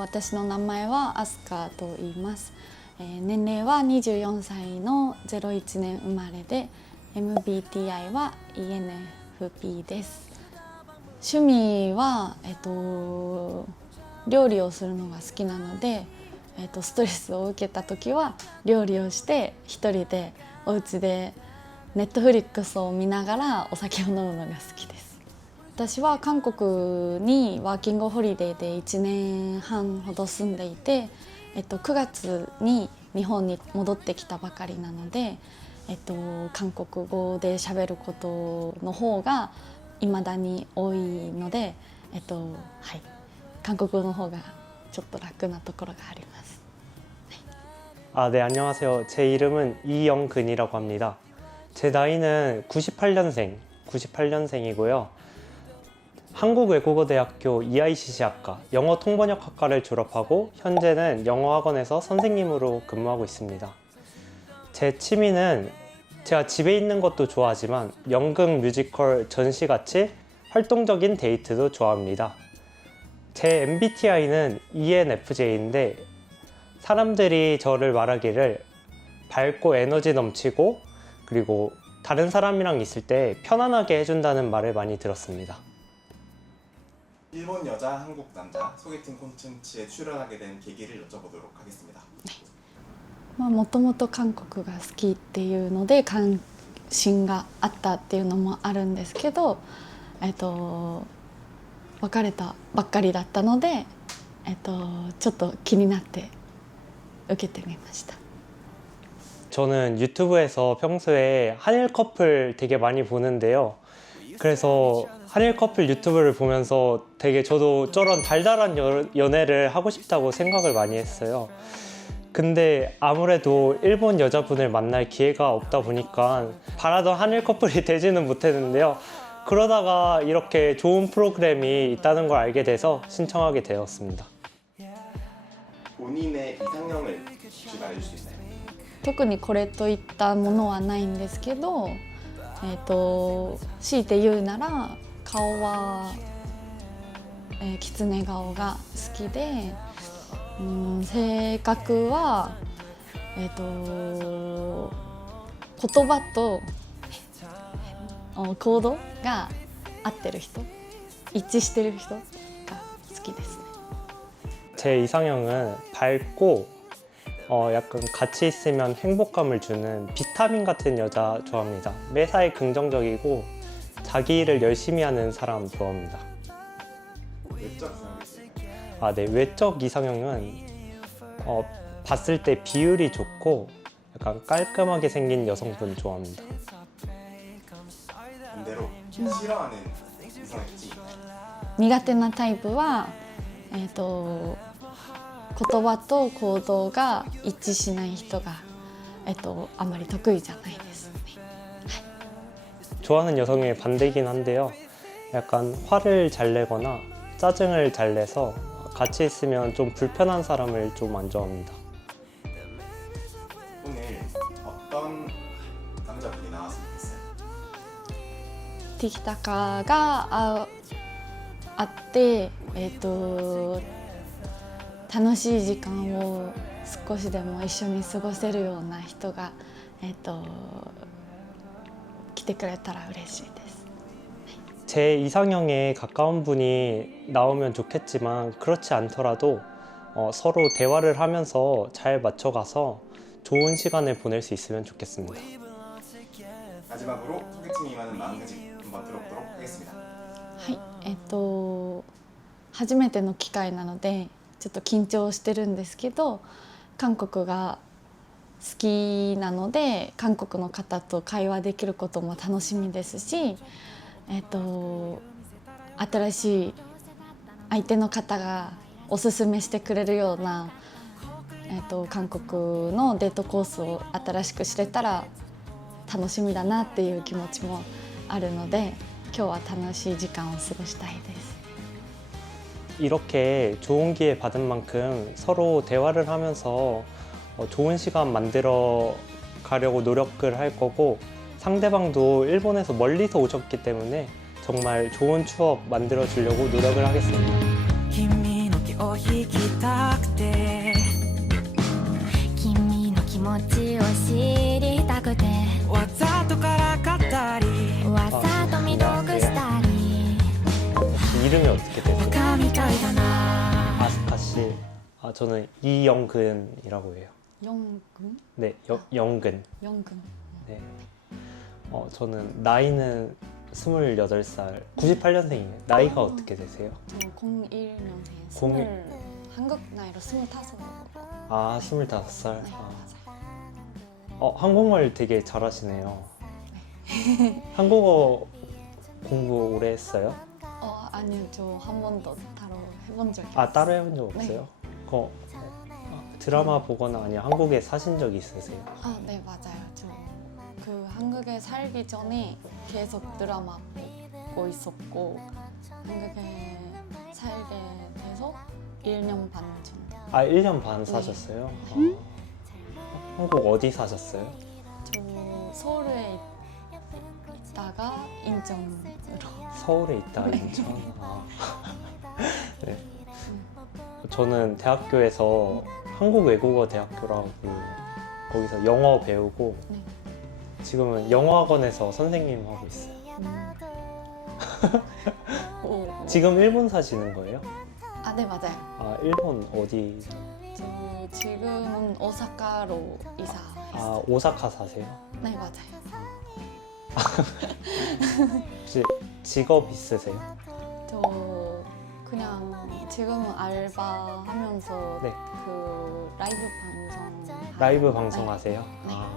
私の名前はアスカと言います。年齢は24歳の01年生まれで、MBTI は ENFP です。趣味は、料理をするのが好きなので、ストレスを受けた時は料理をして一人でお家でネットフリックスを見ながらお酒を飲むのが好きです。私は韓国にワーキングホリデーで1年半ほど住んでいて、9月に日本に戻ってきたばかりなので、韓国語で喋ることの方が未だに多いので、韓国語の方がちょっと楽なところがあります。네, 안녕하세요. 제 이름은 이영근이라고 합니다. 제 나이는 98년생이고요. 한국외국어대학교 EICC학과 영어 통번역학과를 졸업하고 현재는 영어학원에서 선생님으로 근무하고 있습니다. 제 취미는 제가 집에 있는 것도 좋아하지만 연극, 뮤지컬, 전시같이 활동적인 데이트도 좋아합니다. 제 MBTI는 ENFJ인데 사람들이 저를 말하기를 밝고 에너지 넘치고 그리고 다른 사람이랑 있을 때 편안하게 해준다는 말을 많이 들었습니다. 일본 여자, 한국 남자 소개팅 콘텐츠에 출연하게 된 계기를 여쭤보도록 하겠습니다. もともと韓国が好きっていうので関心があったっていうのもあるんですけど、別れたばっかりだったので、ちょっと気になって受けてみました。 저는 유튜브에서 평소에 한일 커플 되게 많이 보는데요. 그래서 한일 커플 유튜브를 보면서 되게 저도 저런 달달한 연애를 하고 싶다고 생각을 많이 했어요. 근데 아무래도 일본 여자분을 만날 기회가 없다 보니까 바라던 한일 커플이 되지는 못했는데요. 그러다가 이렇게 좋은 프로그램이 있다는 걸 알게 돼서 신청하게 되었습니다. 본인의 이상형을 혹시 말해줄 수 있나요? 特にこれといったものはないんですけど、強いて言うなら顔は、狐顔が好きで、性格は、言葉と行動が合ってる人、一致してる人が好きですね。 제 이상형은 밝고 약간 같이 있으면 행복감을 주는 비타민 같은 여자 좋아합니다. 매사에 긍정적이고 자기 일을 열심히 하는 사람 좋아합니다. 외적 이상형이 있을까요? 네, 외적 이상형은 봤을 때 비율이 좋고 약간 깔끔하게 생긴 여성분 좋아합니다. 반대로 싫어하는 이상형 특징이 있나요? 苦手なタイプは、言葉と行動が一致しない人が、あまり得意じゃないですね。 좋아하는 여성의 반대이긴 한데요. 약간 화를 잘 내거나 짜증을 잘 내서 같이 있으면 좀 불편한 사람을 좀 안 좋아합니다. 오늘 어떤 남자분이 나왔으면 좋겠어요? ティキタカがあって、楽しい時間を少しでも一緒に過ごせるような人が、来てくれたら嬉しいです。 제 이상형에 가까운 분이 나오면 좋겠지만 그렇지 않더라도 서로 대화를 하면서 잘 맞춰가서 좋은 시간을 보낼 수 있으면 좋겠습니다. 마지막으로 소개팅이 임하는 마음가짐 한번 들어보도록 하겠습니다. はい、初めての機会なのでちょっと緊張してるんですけど、韓国が好きなので韓国の方と会話できることも楽しみですし、新しい相手の方がおすすめしてくれるような、韓国のデートコースを新しく知れたら楽しみだなっていう気持ちもあるので、今日は楽しい時間を過ごしたいです。 이렇게 좋은 기회 받은 만큼 서로 대화를 하면서 좋은 시간 만들어 가려고 노력을 할 거고, 상대방도 일본에서 멀리서 오셨기 때문에 정말 좋은 추억 만들어 주려고 노력을 하겠습니다. 引きたくて君の気持ちを知りたくてわざとからかったりわざと未読したり 혹시 이름이 어떻게 되세요? バカみたいだな 아씨. 아 저는 이영근이라고 해요. 영근? 네, 영근. 영근. 네. 저는 나이는 28살, 98년생이에요. 나이가 어떻게 되세요? 저 01년생. 공일. 한국 나이로 25. 아, 25살. 네, 아. 맞아요. 한국말 되게 잘하시네요. 한국어 공부 오래 했어요? 아니요, 저 한 번도 따로 해본 적이 아, 없어요. 따로 해본 적 없어요? 드라마 보거나 아니면 한국에 사신 적 있으세요? 네, 맞아요. 저 그 한국에 살기 전에 계속 드라마 보고 있었고 한국에 살게 돼서 1년 반 정도. 아, 1년 반 사셨어요? 한국 어디 사셨어요? 저 서울에 있다가 인천으로. 서울에 있다, 인천. 아. 네. 저는 대학교에서 한국외국어대학교라고 거기서 영어 배우고 네. 지금은 영어학원에서 선생님 하고 있어요. 오. 지금 일본 사시는 거예요? 네, 맞아요. 아, 일본 어디? 저 지금은 오사카로 이사했어요. 아, 오사카 사세요? 네, 맞아요. 혹시 직업 있으세요? 저 그냥 지금은 알바하면서 네. 그 라이브 방송 라이브 방송 하세요? 네. 아.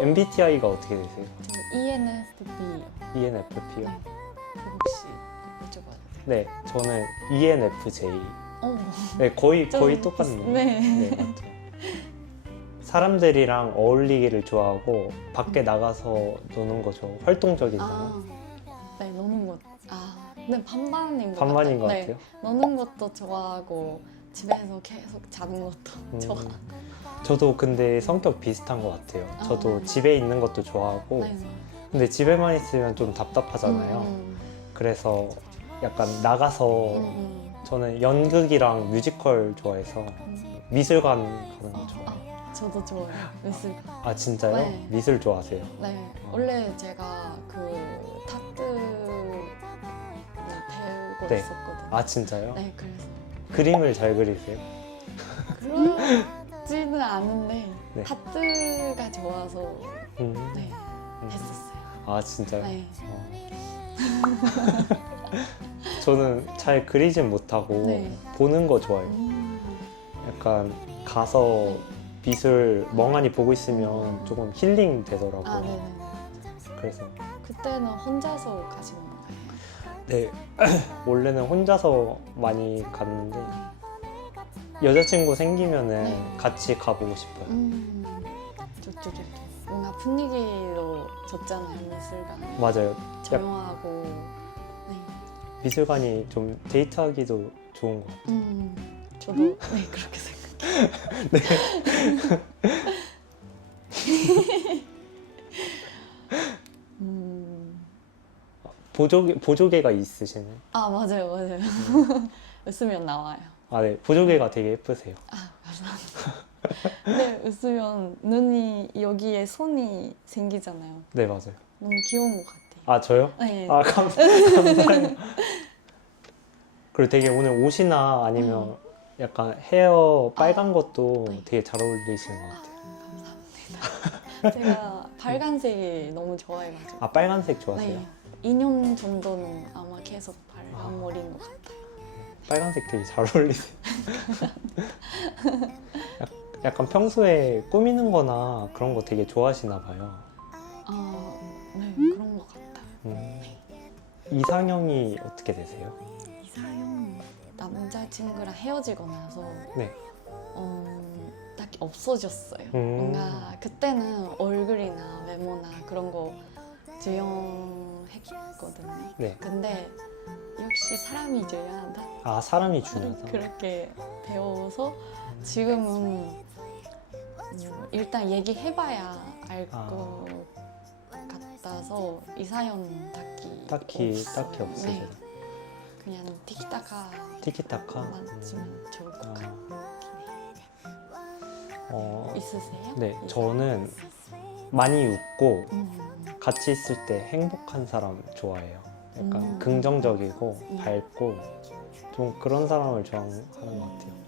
MBTI가 어떻게 되세요? 저 ENFP. ENFP요? 네. 혹시 여쭤봐도 돼요? 네, 저는 ENFJ. 네, 거의 좀 똑같네요. 네. 네, 맞죠. 사람들이랑 어울리기를 좋아하고 밖에 나가서 노는 거 좋아. 활동적이잖아요. 네, 노는 것. 네, 반반인 것 반반인 것 같아요. 같아요. 네, 노는 것도 좋아하고 집에서 계속 자는 것도 좋아. 저도 근데 성격 비슷한 것 같아요. 저도 네. 집에 있는 것도 좋아하고 네. 근데 집에만 있으면 좀 답답하잖아요. 그래서 약간 나가서 저는 연극이랑 뮤지컬 좋아해서 미술관 가는 거 좋아해요. 저도 좋아요. 미술. 아 진짜요? 네. 미술 좋아하세요? 네. 원래 제가 그 타투를 배우고 네. 있었거든요. 아 진짜요? 네, 그래서 그림을 잘 그리세요? 그렇지는 않은데 네. 타투가 좋아서 음. 네, 했었어요. 아 진짜요? 네. 저는 잘 그리진 못하고 네. 보는 거 좋아해요. 약간 가서 미술 멍하니 보고 있으면 조금 힐링 되더라고요. 네네. 그래서 그때는 혼자서 가신 건가요? 네 원래는 혼자서 많이 갔는데 여자친구 생기면은 네. 같이 가보고 싶어요. 좋죠. 뭔가 분위기도 좋잖아요, 미술관. 맞아요. 조용하고. 네. 미술관이 좀 데이트하기도 좋은 것 같아요. 저도 네, 그렇게 생각해요. 보조개가 있으시나요? 맞아요. 웃으면 나와요. 아 네, 보조개가 되게 예쁘세요. 감사합니다. 근데 웃으면 눈이 여기에 손이 생기잖아요. 네 맞아요. 너무 귀여운 것 같아요. 아 저요? 네. 아 감사해요. 그리고 되게 오늘 옷이나 아니면 약간 헤어 빨간 것도 네. 되게 잘 어울리시는 것 같아요. 감사합니다. 제가 빨간색이 너무 좋아해가지고. 아 빨간색 좋아하세요? 네. 2년 정도는 아마 계속 빨간 머리인 것 같아요. 빨간색 되게 잘 어울리세요. 약간 평소에 꾸미는 거나 그런 거 되게 좋아하시나 봐요. 네, 그런 것 같아요. 이상형이 어떻게 되세요? 이상형 남자친구랑 헤어지고 나서 네. 딱히 없어졌어요. 음. 뭔가 그때는 얼굴이나 외모나 그런 거 중요했거든요. 네. 근데 역시 사람이 중요하다. 아 사람이 중요하다. 그렇게 배워서 지금은 일단 얘기해봐야 알 것 같아서 이상형 딱히 딱히 없어요. 없으세요. 네. 그냥 티키타카 티키타카. 맞으면 좋을 것 같긴 해요. 있으세요? 네, 저는 많이 웃고 음. 같이 있을 때 행복한 사람 좋아해요. 약간 긍정적이고 밝고 좀 그런 사람을 좋아하는 것 같아요.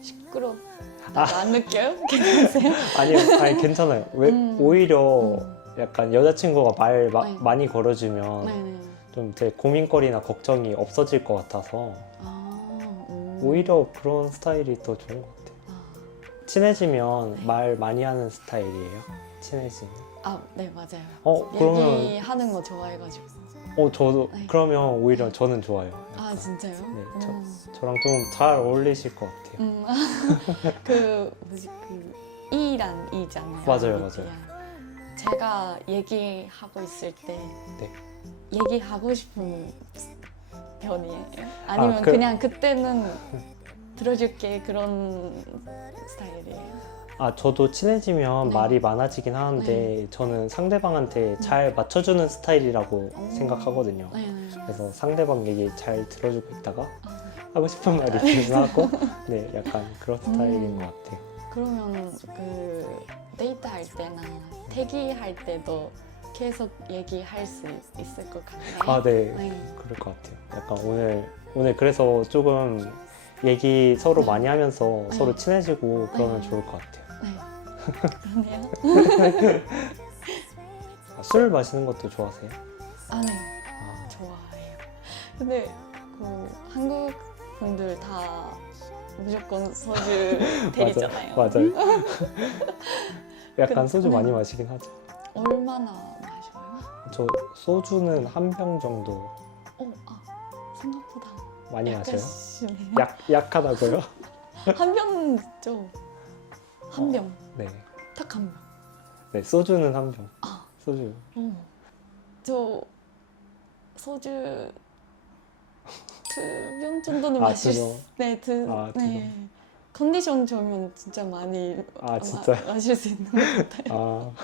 시끄럽다고 안 느껴요? 괜찮으세요? 아니요, 아니 괜찮아요. 왜 오히려 약간 여자친구가 말 네. 많이 걸어주면 네네. 좀 제 고민거리나 걱정이 없어질 것 같아서 아, 오히려 그런 스타일이 더 좋은 것 같아요. 아. 친해지면 말 많이 하는 스타일이에요. 친해지면. 네 맞아요. 그러면 얘기하는 거 좋아해가지고. 저도 네. 그러면 오히려 저는 좋아요. 아 진짜요? 네, 저랑 좀 잘 어울리실 것 같아요. 그 뭐지 그 E란 E잖아요. 맞아요, MBTI. 제가 얘기하고 있을 때 네. 얘기하고 싶은 편이에요. 아니면 그- 그냥 그때는 들어줄게 그런 스타일이에요. 저도 친해지면 네. 말이 많아지긴 하는데 저는 상대방한테 잘 맞춰주는 스타일이라고 생각하거든요. 네네. 그래서 상대방 얘기 잘 들어주고 있다가 아, 하고 싶은 말이 있긴 하고 네, 약간 그런 스타일인 것 같아요. 그러면 그 데이트 할 때나 대기할 때도 계속 얘기할 수 있을 것 같네요. 네. 네. 그럴 것 같아요. 약간 오늘 그래서 조금 얘기 서로 네. 많이 하면서 네. 서로 친해지고 그러면 네. 좋을 것 같아요. 네. 그러네요. 술 마시는 것도 좋아하세요? 네. 아, 좋아해요. 근데 그 한국 분들 다 무조건 소주 때리잖아요. 맞아요. 약간 그- 소주 네. 많이 마시긴 하죠. 얼마나 마셔요? 저 소주는 한 병 정도 생각보다 많이 마셔요. 약하시네요. 약하다고요? 한 병죠. 한 병. 네. 딱 한 병. 네, 소주는 한 병. 아. 소주. 저 소주 2병 정도는 아, 마실 두 수. 병. 네, 두 네. 컨디션 좋으면 진짜 많이 진짜요? 마실 수 있는 것 같아요.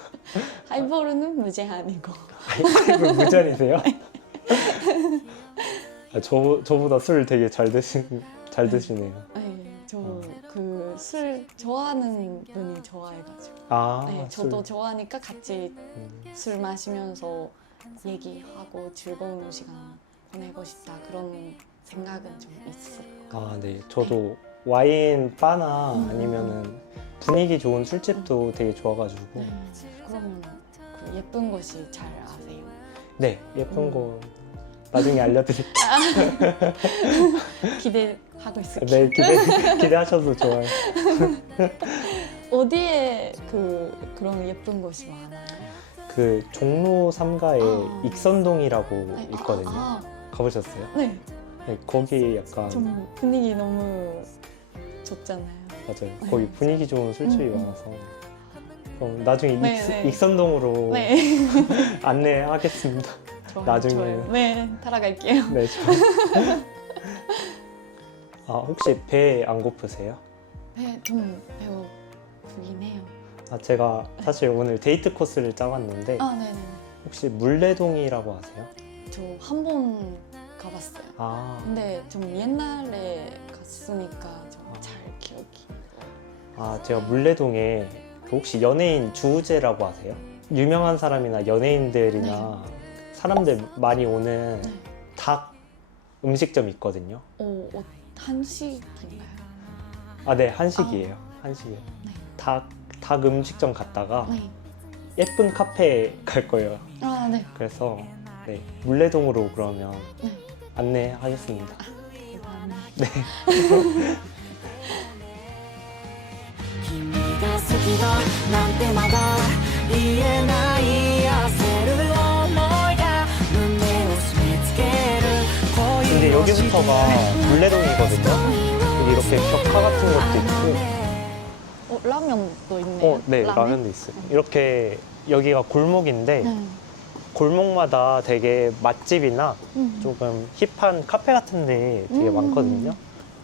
하이볼은 무제한이고. 이거 무잔이세요? 저보다 술 되게 잘 드시네요. 네, 저 그 술 좋아하는 분이 좋아해가지고. 네, 저도 술. 좋아하니까 같이 술 마시면서 얘기하고 즐거운 시간 보내고 싶다 그런 생각은 좀 있어요. 네. 저도 와인 바나 아니면은 분위기 좋은 술집도 되게 좋아가지고. 그러면 그 예쁜 곳이 잘 아세요? 네, 예쁜 거 나중에 알려드릴게요. 기대하고 있을게요. 네, 기대하셔도 좋아요. 어디에 그런 예쁜 곳이 많아요? 그 종로 3가에 아. 익선동이라고 네, 있거든요. 가보셨어요? 네, 네, 거기 약간 좀 분위기 너무 좋잖아요. 맞아요. 거기 분위기 좋은 술집이 음. 많아서 그럼 나중에 네, 네. 익선동으로 네, 안내하겠습니다. 좋아요. 나중에. 좋아요. 네, 따라갈게요. 네, 좋아요. 혹시 배 안 고프세요? 네, 좀 배고프긴 해요. 제가 사실 오늘 데이트 코스를 짜봤는데 네네네. 혹시 물레동이라고 아세요? 저 한 번 가봤어요. 근데 좀 옛날에 갔으니까 좀 잘 기억이. 제가 물레동에 혹시 연예인 주우재라고 아세요? 유명한 사람이나 연예인들이나 사람들 많이 오는 네. 닭 음식점이 있거든요. 한식인가요? 네, 한식이에요. 한식이에요. 네. 닭 음식점 갔다가 네. 예쁜 카페 갈 거예요. 네. 그래서 네, 물레동으로 그러면 네. 안내하겠습니다. 감사합니다. 君が好きだなんてまだ言えない焦る想いが胸を締め付ける 근데 여기부터가 물레동이거든요. 여기 이렇게 벽화 같은 것도 있고 라면도 있네요. 네, 라면도 있어요. 이렇게 여기가 골목인데 네. 골목마다 되게 맛집이나 음. 조금 힙한 카페 같은 데 되게 많거든요.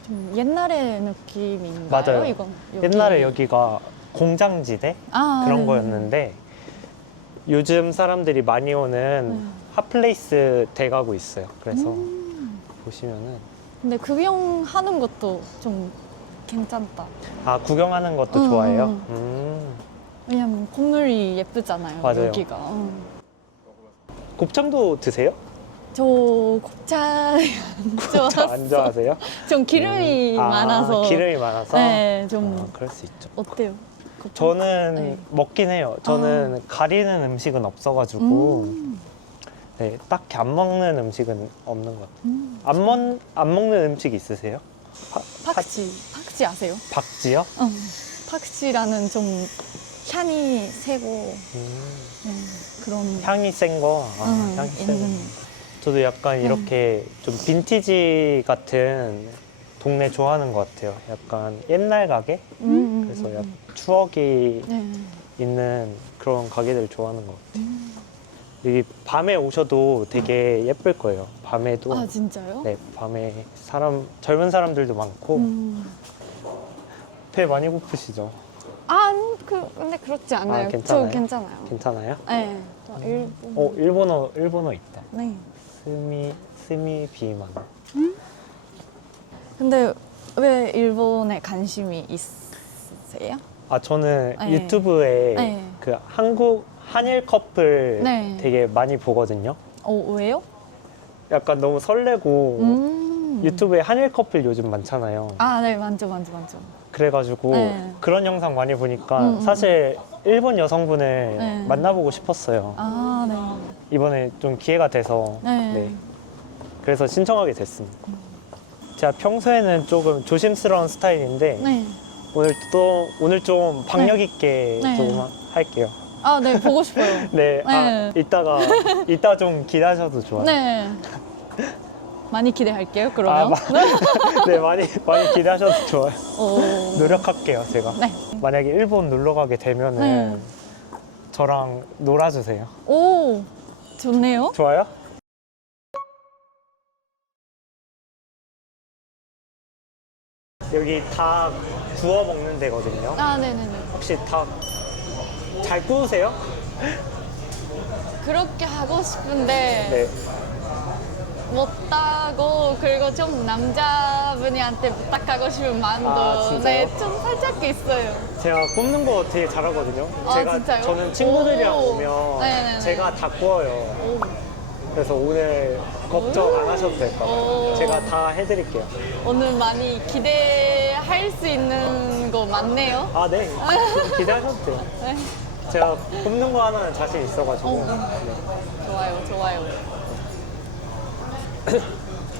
좀 옛날의 느낌인가요? 맞아요. 이건 옛날에 여기가 공장지대 그런 네. 거였는데 요즘 사람들이 많이 오는 핫플레이스 돼가고 있어요. 그래서 보시면은 근데 구경하는 것도 좀 괜찮다. 아 구경하는 것도 음, 좋아해요? 왜냐면 건물이 예쁘잖아요. 맞아요. 여기가. 곱창도 드세요? 저 곱창 좋아서 안 좋아하세요? 좀 기름이 아, 많아서. 기름이 많아서? 네, 좀 그럴 수 있죠. 어때요? 곱창? 저는 네. 먹긴 해요. 저는 가리는 음식은 없어가지고 네, 딱히 안 먹는 음식은 없는 것 같아요. 안 먹는 음식 있으세요? 팍지 아세요? 박지요? 팍지라는 좀 향이 세고 그런 향이 센 거. 향이 센 거. 있는. 저도 약간 이렇게 좀 빈티지 같은 동네 좋아하는 것 같아요. 약간 옛날 가게? 그래서 약간 추억이 네. 있는 그런 가게들 좋아하는 것 같아요. 여기 밤에 오셔도 되게 예쁠 거예요. 밤에도. 아 진짜요? 네, 밤에 젊은 사람들도 많고. 배 많이 고프시죠? 근데 그렇지 않아요. 괜찮아요? 저 괜찮아요. 괜찮아요? 네. 저 일본. 일본어 있다. 네. 스미 비만. 근데 왜 일본에 관심이 있으세요? 아, 저는 네. 유튜브에 네. 그 한일 커플 네. 되게 많이 보거든요. 왜요? 약간 너무 설레고 유튜브에 한일 커플 요즘 많잖아요. 네, 많죠. 그래가지고 네. 그런 영상 많이 보니까 사실 일본 여성분을 네. 만나보고 싶었어요. 네. 이번에 좀 기회가 돼서 네. 그래서 신청하게 됐습니다. 제가 평소에는 조금 조심스러운 스타일인데 네. 오늘 좀 박력 있게 네. 좀 할게요. 네, 보고 싶어요. 네, 네. 이따 좀 기대하셔도 좋아요. 네. 많이 기대할게요, 그러면. 네, 많이 기대하셔도 좋아요. 오. 노력할게요, 제가. 네. 만약에 일본 놀러 가게 되면은 네. 저랑 놀아주세요. 오, 좋네요. 좋아요? 여기 닭 구워 먹는 데거든요. 네네네. 혹시 닭 잘 구우세요? 그렇게 하고 싶은데 네. 못하고 그리고 좀 남자분한테 부탁하고 싶은 마음도 진짜요? 좀 살짝 있어요. 제가 굽는 거 되게 잘하거든요. 진짜요? 저는 친구들이랑 오. 오면 네네네. 제가 다 구워요. 오. 그래서 오늘 걱정 안 하셔도 될 것 같아요. 오. 제가 다 해드릴게요. 오늘 많이 기대할 수 있는 거 많네요. 네. 기대하셔도 돼요. 네. 제가 굽는 거 하나는 자신 있어가지고. 좋아요.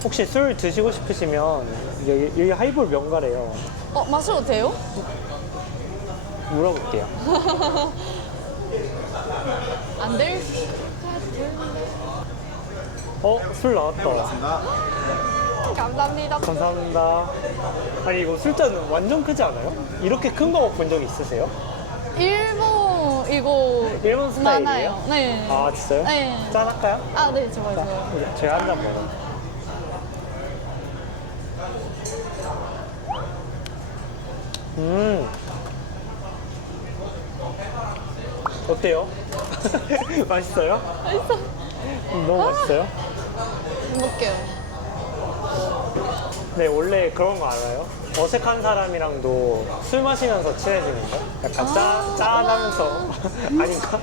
혹시 술 드시고 싶으시면 여기 하이볼 명가래요. 마셔도 돼요? 물어볼게요. 안 될? 술 나왔다. 감사합니다. 감사합니다. 아니 이거 술잔 완전 크지 않아요? 이렇게 큰 거 본 적 있으세요? 일본 이거 일본 스타일이에요? 많아요. 네. 진짜요? 네. 짠 할까요? 네, 좋아요. 제가 한 잔 먹어요. 어때요? 맛있어요? 맛있어. 너무 맛있어요? 먹게요. 네, 원래 그런 거 알아요? 어색한 사람이랑도 술 마시면서 친해지는 거? 약간 짠하면서 아닌가?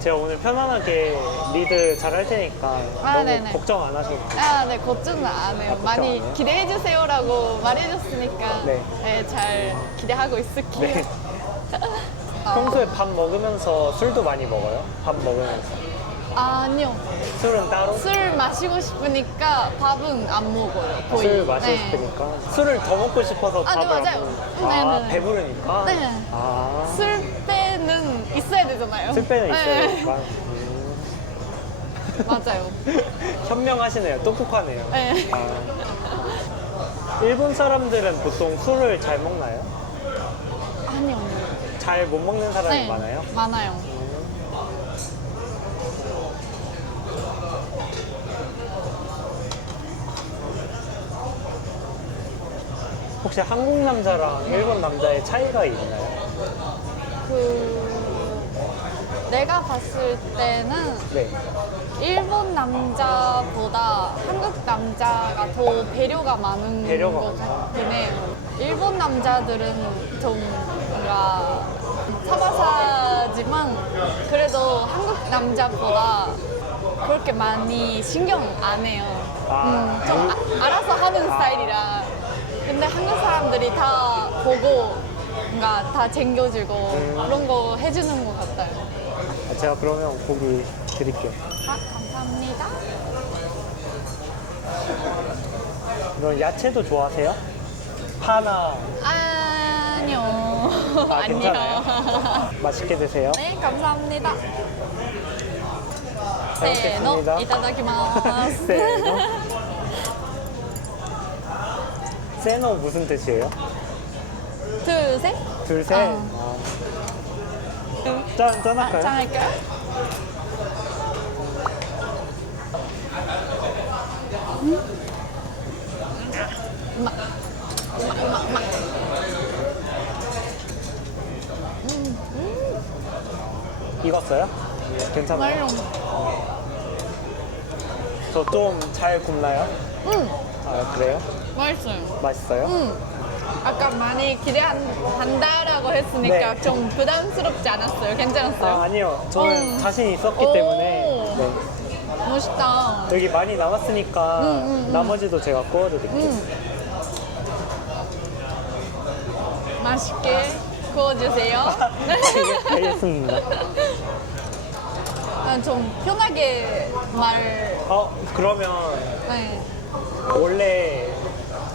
제가 오늘 편안하게 리드 잘 할 테니까 너무 네네. 걱정 안 하셔도 돼요. 네, 걱정은 안 해요. 걱정 많이 안 해요? 기대해 주세요라고 말해줬으니까 네. 잘 기대하고 있을게요. 네. 평소에 밥 먹으면서 술도 많이 먹어요? 밥 먹으면서. 아니요. 술은 따로? 술 마시고 싶으니까 밥은 안 먹어요. 거의. 술 마시고 네. 싶으니까 술을 더 먹고 싶어서 네, 밥을 안 맞아요. 먹어요. 네네네. 배부르니까? 네. 술 빼는 있어야 되잖아요. 술 빼는 있어야 네. 되니까. 맞아요. 현명하시네요. 똑똑하네요. 네. 일본 사람들은 보통 술을 잘 먹나요? 아니요. 잘 못 먹는 사람이 네. 많아요? 많아요. 혹시 한국 남자랑 일본 남자의 차이가 있나요? 내가 봤을 때는 네. 일본 남자보다 한국 남자가 더 배려가 많은 배려가 것 많아. 같긴 해요. 일본 남자들은 좀 뭔가 사바사지만 그래도 한국 남자보다 그렇게 많이 신경 안 해요. 좀 알아서 하는 스타일이라. 근데 한국 사람들이 다 보고 뭔가 다 챙겨주고 그런 거 해주는 것 같아요. 제가 그러면 고기 드릴게요. 아, 감사합니다. 그럼 야채도 좋아하세요? 파나. 아니요. 아, 아니요. 괜찮아요? 맛있게 드세요. 네, 감사합니다. 잘 먹겠습니다. 이타다키마스. 세노. 세노 무슨 뜻이에요? 둘, 셋. 둘, 셋. 어. 짠 할까요? 짠 할까요? 익었어요? 괜찮아요? 저 좀 잘 굽나요? 아, 그래요? 맛있어요. 맛있어요? 아까 많이 기대한다라고 했으니까 네. 좀 부담스럽지 않았어요? 괜찮았어요? 아니요. 저는 자신 있었기 오. 때문에. 네. 멋있다. 여기 많이 남았으니까 나머지도 제가 구워드릴게요. 맛있게 구워주세요. 네, 알겠습니다. 좀 편하게 말. 그러면 네. 원래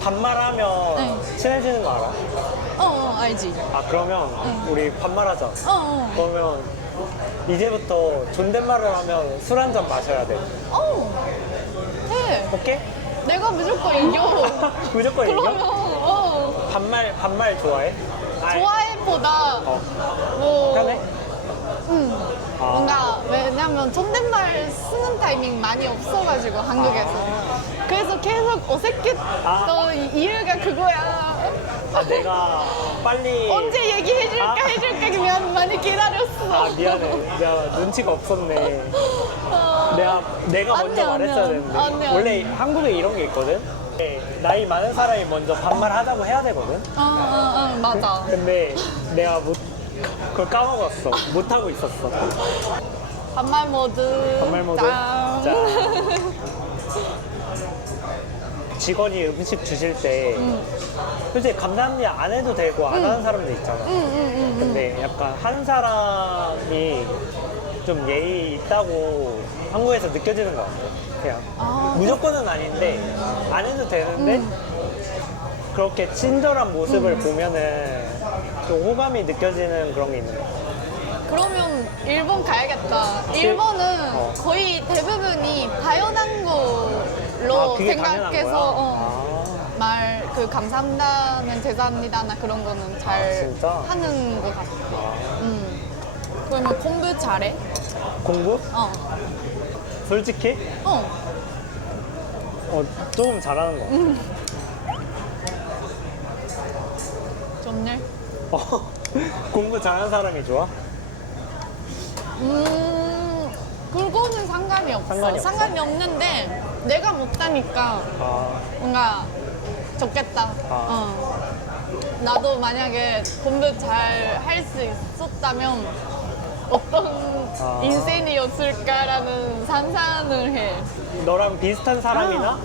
반말하면 네. 친해지는 거 알아? 알지. 아, 그러면 우리 반말하자. 그러면 이제부터 존댓말을 하면 술 한 잔 마셔야 돼. 해. 오케이? 내가 무조건 이겨. 무조건 그러면 이겨? 반말 좋아해? 좋아해보다 뭐 편해? 뭔가 왜냐면 존댓말 쓰는 타이밍 많이 없어가지고 한국에서 그래서 계속 어색했던 이유가 그거야. 내가 빨리 언제 얘기해줄까 많이 기다렸어. 미안해. 내가 눈치가 없었네. 내가 먼저 말했어야 되는데. 원래 한국에 이런 게 있거든. 나이 많은 사람이 먼저 반말하자고 해야 되거든. 맞아. 근데 내가 그걸 까먹었어. 못 하고 있었어. 반말 모드. 반말 모드. 짠. 짠. 직원이 음식 주실 때 솔직히 감사합니다 안 해도 되고 안 하는 사람도 있잖아. 근데 약간 한 사람이 좀 예의 있다고 한국에서 느껴지는 것 같아. 그냥 무조건은 아닌데 안 해도 되는데 그렇게 친절한 모습을 보면은 좀 호감이 느껴지는 그런 게 있는 것 같아. 그러면 일본 가야겠다. 일본은 거의 대부분이 당연한 걸로 그게 당연한 생각해서 거야? 말 감사합니다는 죄송합니다나 그런 거는 잘 진짜? 하는 것 같아. 그러면 공부 잘해? 공부? 솔직히? 조금 잘하는 것 같아. 좋네. 공부 잘하는 사람이 좋아? 그거는 상관이 없어. 상관이 없어? 상관이 없는데 내가 못하니까 뭔가 좋겠다. 나도 만약에 공부 잘 할 수 있었다면 어떤 인생이었을까라는 상상을 해. 너랑 비슷한 사람이나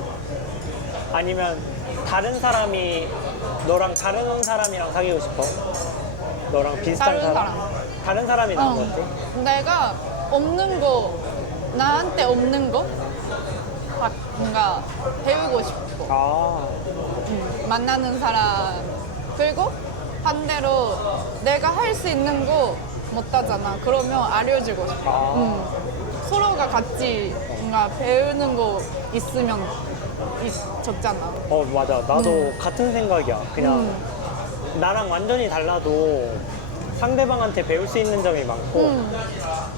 아니면 다른 사람이 너랑 다른 사람이랑 사귀고 싶어? 너랑 비슷한 다른 사람? 사람. 다른 사람이 나은 것 같아? 내가 없는 거, 나한테 없는 거 막 뭔가 배우고 싶고 만나는 사람. 그리고 반대로 내가 할 수 있는 거 못하잖아. 그러면 알려주고 싶어. 서로가 같이 뭔가 배우는 거 있으면 좋잖아. 맞아. 나도 같은 생각이야. 그냥 나랑 완전히 달라도 상대방한테 배울 수 있는 점이 많고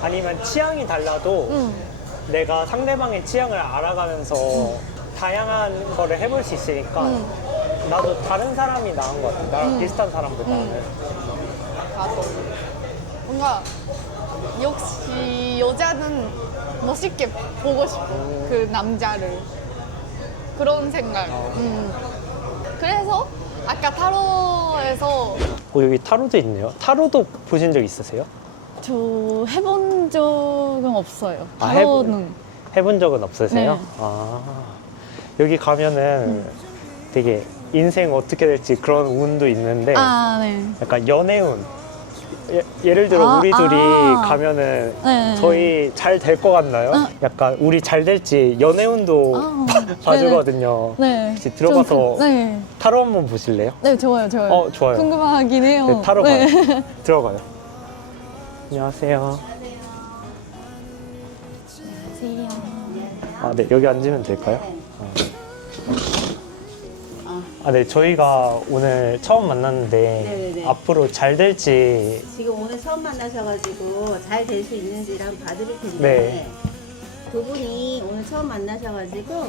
아니면 취향이 달라도 내가 상대방의 취향을 알아가면서 다양한 거를 해볼 수 있으니까 나도 다른 사람이 나은 것 같아. 나랑 비슷한 사람보다는. 나도 뭔가 역시 여자는 멋있게 보고 싶어. 그 남자를. 그런 생각. 그래서 아까 타로에서 여기 타로도 있네요. 타로도 보신 적 있으세요? 저 해본 적은 없어요. 아, 타로는. 해본 적은 없으세요? 네. 아, 여기 가면은 되게 인생 어떻게 될지 그런 운도 있는데 아, 네. 약간 연애운. 예를 들어 아, 우리 둘이 아. 가면은 네. 저희 잘 될 것 같나요? 약간 우리 잘 될지 연애운도 아, 봐주거든요. 네. 혹시 들어가서 좀 네. 타로 한번 보실래요? 네, 좋아요, 좋아요. 좋아요. 궁금하긴 해요. 네, 타로 네. 가요. 들어가요. 안녕하세요. 안녕하세요. 아, 네, 여기 앉으면 될까요? 네, 저희가 오늘 처음 만났는데 네네네. 앞으로 잘 될지 지금 오늘 처음 만나셔가지고 잘 될 수 있는지를 한번 봐드릴 텐데 네. 두 분이 오늘 처음 만나셔가지고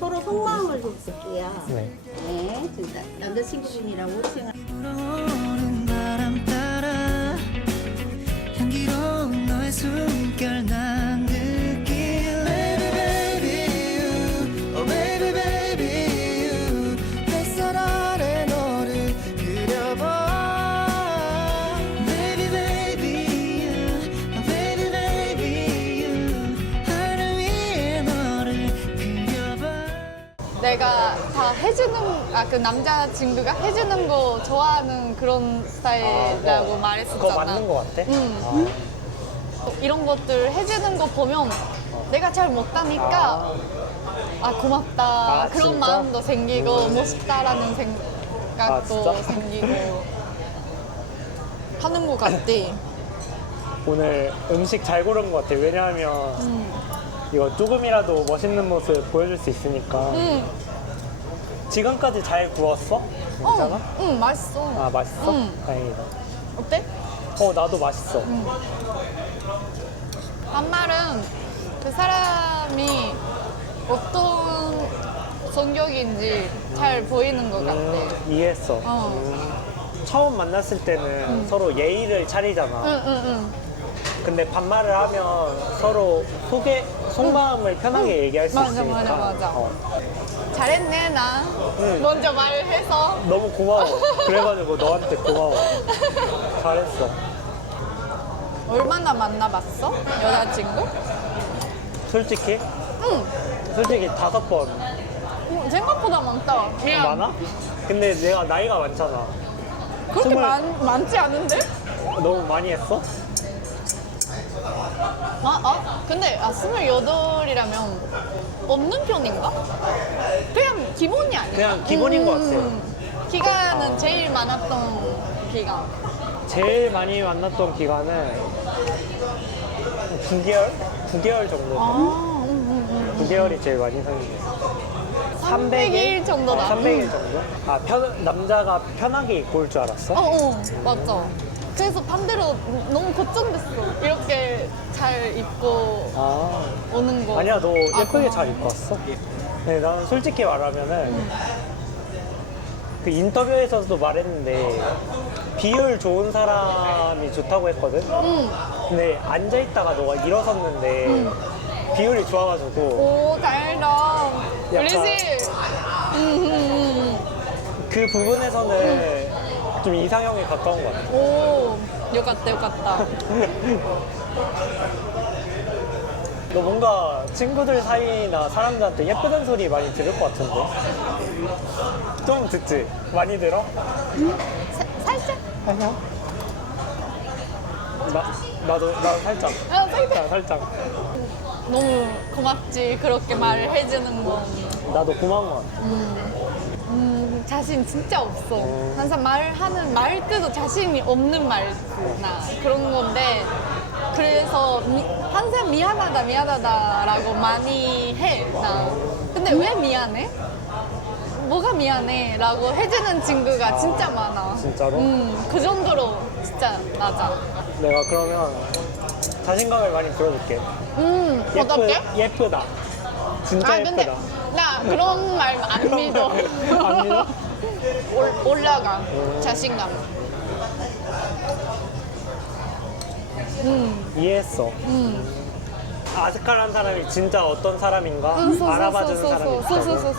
서로 속마음을 좀 볼게요. 네. 네, 지금 남자친구분이라고 생각. 불어오는 바람 따라 향기로운 너의 숨결 난 느낄 Baby baby you Oh baby baby you 햇살 아래 너를 그려봐 Baby baby you Oh baby baby you 하늘 위에 너를 그려봐 내가 다 해주는, 그 남자친구가 해주는 거 좋아하는 그런 스타일이라고 말했었잖아. 그거 맞는 것 같아? 이런 것들 해주는 거 보면 내가 잘 못하니까 고맙다. 아, 그런 진짜? 마음도 생기고 멋있다라는 아, 생각도 진짜? 생기고 하는 것 같아. 오늘 음식 잘 고른 것 같아요. 왜냐하면 이거 조금이라도 멋있는 모습 보여줄 수 있으니까. 지금까지 잘 구웠어? 괜찮아? 응, 맛있어. 아, 맛있어? 응. 다행이다. 어때? 나도 맛있어. 반말은 그 사람이 어떤 성격인지 잘 보이는 것 같아. 이해했어. 어. 처음 만났을 때는 서로 예의를 차리잖아. 응. 근데 반말을 하면 서로 속마음을 편하게 얘기할 수 맞아, 있으니까. 맞아. 잘했네, 나. 먼저 말을 해서. 너무 고마워. 그래가지고 너한테 고마워. 잘했어. 얼마나 만나봤어? 여자친구? 솔직히? 응. 솔직히 5번. 생각보다 많다. 미안. 많아? 근데 내가 나이가 많잖아. 그렇게 20 많지 않은데? 너무 많이 했어? 근데 28이라면 없는 편인가? 그냥 기본이 아니야. 그냥 기본인 것 같아요. 기간은 제일 많았던 기간. 제일 많이 만났던 기간은 9개월? 9개월 정도. 9개월이 제일 많이 사귄 거예요. 300일 정도다. 300일 정도? 남자가 편하게 입고 올 줄 알았어? 맞죠. 그래서 반대로 너무 걱정됐어. 이렇게 잘 입고 아, 오는 거. 아니야, 너 예쁘게 고마워. 잘 입고 왔어. 네, 나는 솔직히 말하면은 그 인터뷰에서도 말했는데 비율 좋은 사람이 좋다고 했거든? 근데 앉아있다가 너가 일어섰는데 비율이 좋아가지고 오, 다행이다.嬉しい. 그 부분에서는 좀 이상형에 가까운 것 같아. 오, よかったよかった. 너 뭔가 친구들 사이나 사람들한테 예쁘다는 소리 많이 들을 것 같은데? 좀 듣지? 많이 들어? 살짝? 아니야. 나도 살짝. 살짝. 살짝. 너무 고맙지. 그렇게 말을 해주는 건. 나도 고마운 것 같아. 자신 진짜 없어. 항상 말하는 말때도 자신이 없는 말투나 그런 건데 그래서 항상 미안하다라고 많이 해. 나. 근데 왜 미안해? 뭐가 미안해? 라고 해주는 친구가 진짜 많아. 진짜로? 그 정도로 진짜 맞아. 내가 그러면 자신감을 많이 불어줄게. 어떻게? 예쁘다. 진짜 근데 예쁘다. 나 그런 말 안 믿어. 안 믿어? 올라가 자신감. 이해했어. 아스카라는 사람이 진짜 어떤 사람인가 알아봐주는 사람이 있다고.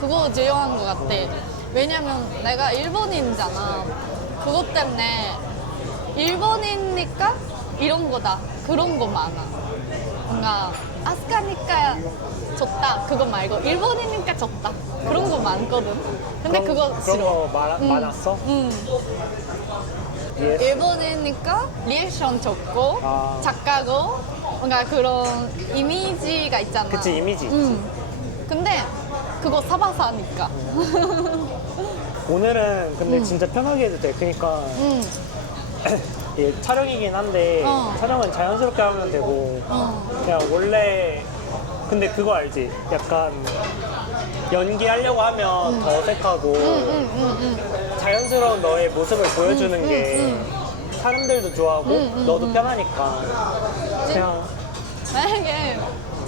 그거 중요한 것 같아. 왜냐면 내가 일본인이잖아. 그것 때문에 일본이니까 이런 거다. 그런 거 많아. 뭔가 아스카니까 좋다. 그거 말고 일본이니까 좋다. 그런 거 많거든. 근데 그거 그런 싫어. 거 많았어? 이해했어. 일본이니까 리액션 좋고 아. 작가고 뭔가 그런 이미지가 있잖아. 그치, 이미지 있지. 근데 그거 사봐서 하니까. 오늘은 근데 진짜 편하게 해도 돼. 그러니까 이게 촬영이긴 한데 촬영은 자연스럽게 하면 되고 그냥 원래 근데 그거 알지? 약간 연기하려고 하면 더 어색하고 자연스러운 너의 모습을 보여주는 게 사람들도 좋아하고 너도 편하니까 그냥 만약에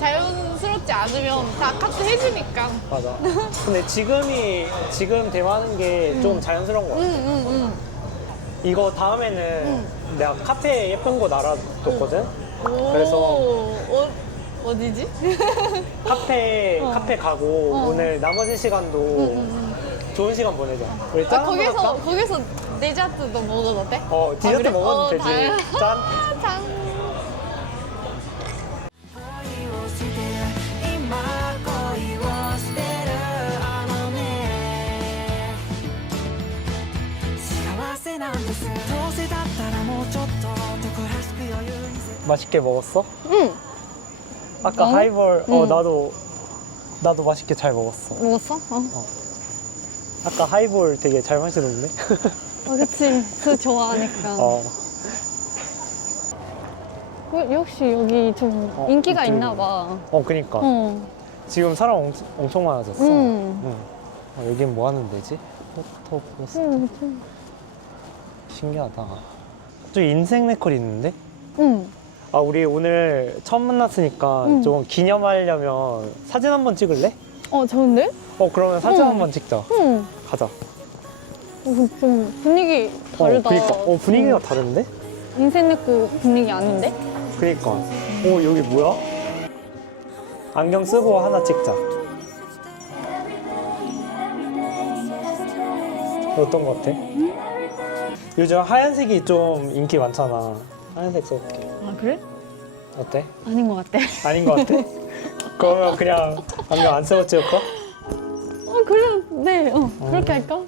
자연스럽지 않으면 다 카트 해주니까. 맞아. 근데 지금 대화하는 게 좀 자연스러운 거 같아. 이거 다음에는 내가 카페 예쁜 곳 알아뒀거든? 그래서 어디지? 카페 가고 오늘 나머지 시간도 좋은 시간 보내자. 우리 짠 한번 할까? 거기서 데자트도 먹어도 돼? 디저트 그래? 먹어도 되지. 짠. 짠. 恋をしてる今恋をしてるあのね幸せなんですどうせだったらもうちょっと男らしく余裕にせ 맛있게 먹었어? 응. 아까 응? 하이볼, 응. 나도 맛있게 잘 먹었어. 먹었어? 아까 하이볼 되게 잘 마시던데? 그치. 술 좋아하니까. 역시 여기 좀 인기가 이쪽으로. 있나 봐. 그니까. 어. 지금 사람 엄청 많아졌어. 응. 여긴 뭐 하는 데지? 포토포스트. 응. 신기하다. 저 인생 네컷 있는데? 응. 아, 우리 오늘 처음 만났으니까 좀 기념하려면 사진 한번 찍을래? 좋은데? 그러면 사진 응. 한번 찍자. 응. 가자. 좀 분위기 다르다. 그니까. 분위기가 다른데? 인생 내고 분위기 아닌데? 그니까. 여기 뭐야? 안경 쓰고 하나 찍자. 어떤 거 같아? 요즘 하얀색이 좀 인기 많잖아. 하얀색 써볼게. 아 그래? 어때? 아닌 것 같아. 아닌 거 같아? 그러면 그냥 안경 안 쓰고 찍을까? 그래. 네. 그렇게 할까?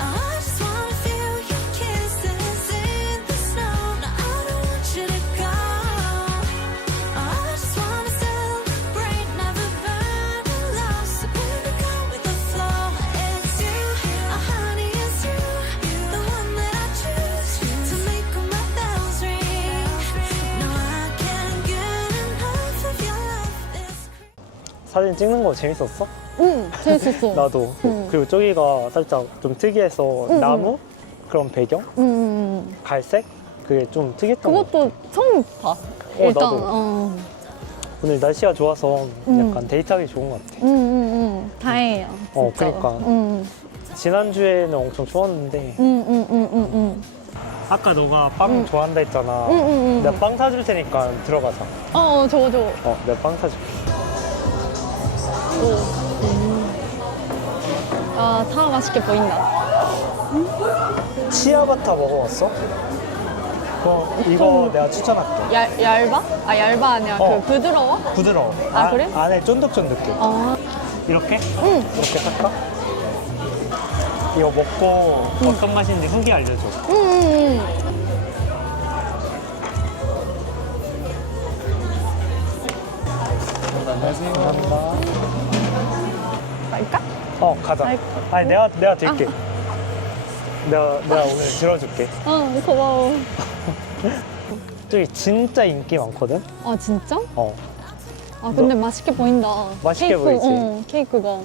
I just wanna feel your kisses in the snow. No, I don't want you to go. I just wanna celebrate, never burn the love. So baby, go with the flow. It's you, honey, it's you, the one that I choose to make all my bells ring. No, I can't get enough of your love. 사진 찍는 거 재밌었어? 응. 재밌었어. 나도. 그리고 저기가 살짝 좀 특이해서 나무? 그런 배경? 갈색? 그게 좀 특이했던 것 같아. 그것도 처음 봐. 일단. 나도. 오늘 날씨가 좋아서 약간 데이트하기 좋은 것 같아. 다행이야. 진짜로. 그러니까. 지난주에는 엄청 추웠는데 아까 너가 빵 좋아한다 했잖아. 내가 빵 사줄 테니까 들어가자. 저거. 내가 빵 사줄게. 다 맛있게 보인다. 치아바타 먹어봤어? 이거 내가 추천할게. 얇아? 얇아 아니야. 부드러워? 부드러워. 그래? 안에 쫀득쫀득해. 이렇게? 이렇게 살까? 이거 먹고 어떤 맛인지 후기 알려줘. 감사합니다. 갈까? 가자. 아니 내가 들게. 내가 오늘 들어줄게. 고마워. 저기 진짜 인기 많거든? 진짜? 너- 근데 맛있게 보인다. 맛있게 케이크, 보이지? 케이크가.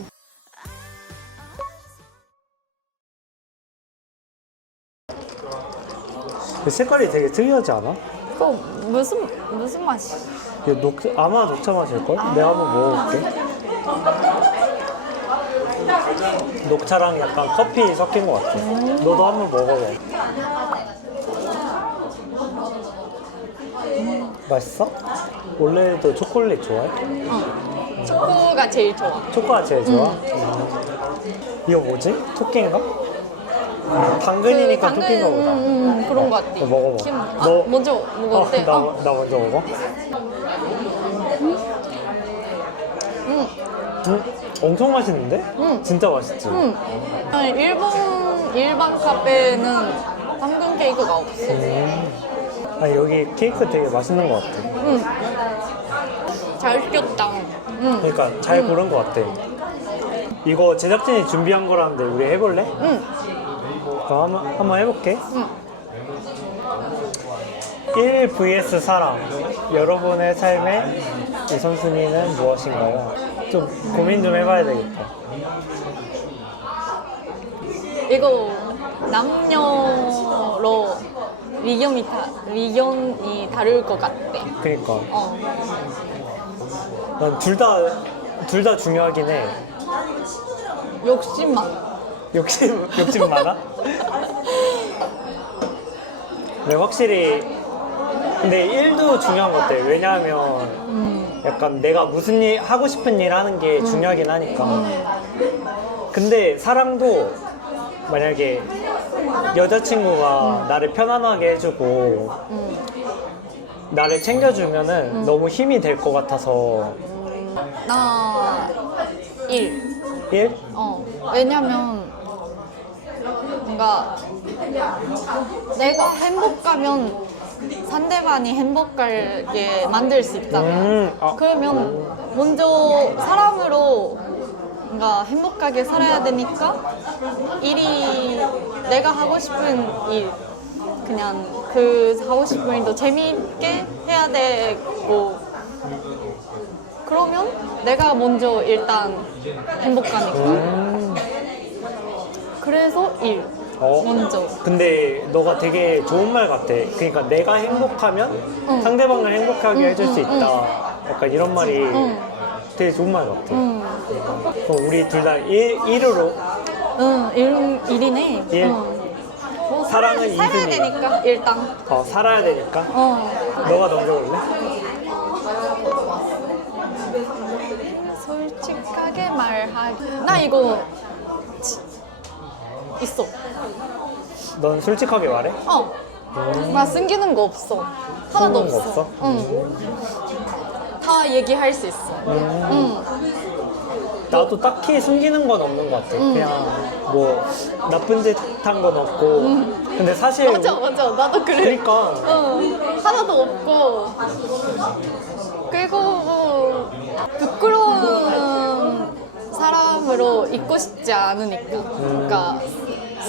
색깔이 되게 특이하지 않아? 그거 무슨 맛이? 이거 아마 녹차 맛일걸? 내가 한번 먹어볼게. 녹차랑 약간 커피 섞인 것 같아. 너도 한번 먹어봐. 맛있어? 원래도 초콜릿 좋아해? 초코가 제일 좋아. 초코가 제일 좋아? 이거 뭐지? 토끼인가? 당근이니까 토끼인가 보다. 그런 거 같아. 먹어봐. 너 먼저 먹어도 돼? 나 먼저 먹어? 엄청 맛있는데? 진짜 맛있지? 일반 카페는 당근 케이크가 없어. 아니, 여기 케이크 되게 맛있는 것 같아. 잘 시켰다. 그러니까 잘 고른 것 같아. 이거 제작진이 준비한 거라는데 우리 해볼래? 그럼 한번 해볼게. 1 vs 사랑. 여러분의 삶의 우선순위는 무엇인가요? 좀 고민 좀 해봐야 되겠다. 이거 남녀로 의견이 다를 것 같아. 그니까. 어. 난 둘 다 중요하긴 해. 욕심만. 욕심 많아? 네, 확실히. 근데 일도 중요한 것 같아. 왜냐하면 약간 내가 무슨 일, 하고 싶은 일 하는 게 중요하긴 하니까. 근데 사랑도 만약에 여자친구가 나를 편안하게 해주고 나를 챙겨주면은 너무 힘이 될 것 같아서. 나 1. 1? 왜냐면 뭔가 내가 행복하면 상대방이 행복하게 만들 수 있잖아. 그러면 먼저 사람으로 뭔가 행복하게 살아야 되니까 일이 내가 하고 싶은 일 그냥 그 하고 싶은 일도 재미있게 해야 되고 그러면 내가 먼저 일단 행복하니까 그래서 일 먼저. 근데 너가 되게 좋은 말 같아. 그러니까 내가 행복하면 상대방을 행복하게 해줄 수 있다. 약간 이런 말이 되게 좋은 말 같아. 그럼 우리 둘 다 1으로. 응, 일이네. 1. 뭐 사랑은 살아야 이승이야. 되니까 일단. 살아야 되니까. 너가 먼저 볼래? 솔직하게 말하기. 나 이거 있어. 넌 솔직하게 말해? 나 숨기는 거 없어. 하나도 숨기는 거 없어. 다 얘기할 수 있어. 나도 딱히 숨기는 건 없는 것 같아. 그냥 뭐 나쁜 짓 한 건 없고. 근데 사실 맞아. 나도 그래. 그러니까 하나도 없고. 그리고 뭐 부끄러운 사람으로 있고 싶지 않으니까. 그러니까